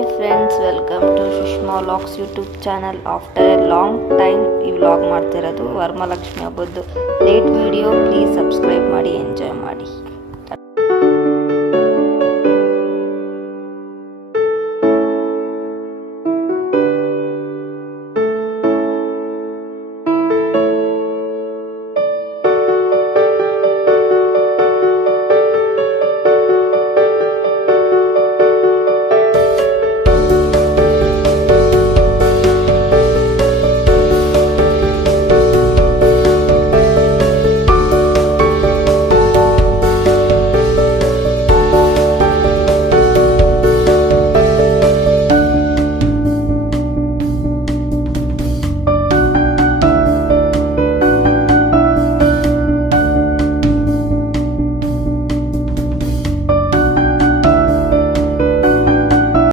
Hi friends, welcome to Sushma vlogs YouTube channel. After A long time ಈ vlog ಮಾಡ್ತಿರೋದು Varamahalakshmi ಹಬ್ಬದ್ದು late video. Please subscribe ಮಾಡಿ, enjoy ಮಾಡಿ.